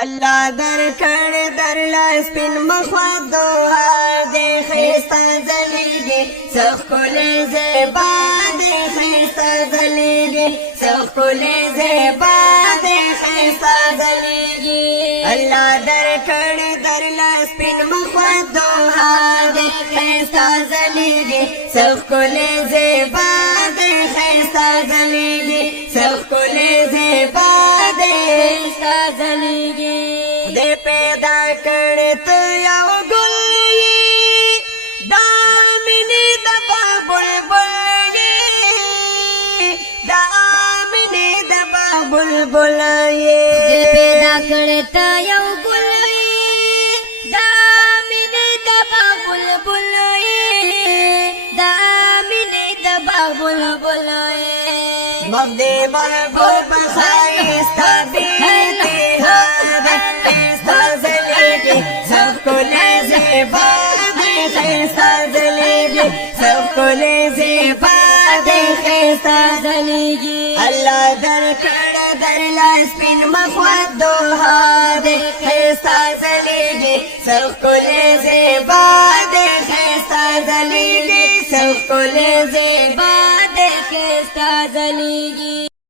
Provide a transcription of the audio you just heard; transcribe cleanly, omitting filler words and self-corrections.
الله در کړ در لاس پن مخوا دوها دې خيستا زليږي سخل زبا دې خيستا زليږي سخل زبا دې خيستا زليږي الله در کړ در لاس پن مخوا دوها دې خيستا زليږي سخل زبا دې خيستا زليږي سخل زبا دې خيستا زليږي دې پیدا کړې ته یو ګل دا مینې د بلبل دا مینې د بلبل دې پیدا کړې ته یو ګل دا مینې د بلبل دا مینې د بلبل مغدې محبوب خایستا بیتی خیستا زلیگی سب کل زیبا دی خیستا زلیگی سب کل زیبا دی خیستا زلیگی اللہ در کڑ در لاس پین مخواد دوها دی خیستا زلیگی سب کل زیبا دی خیستا زلیگی سب کل زیبا دی خیستا زلیگی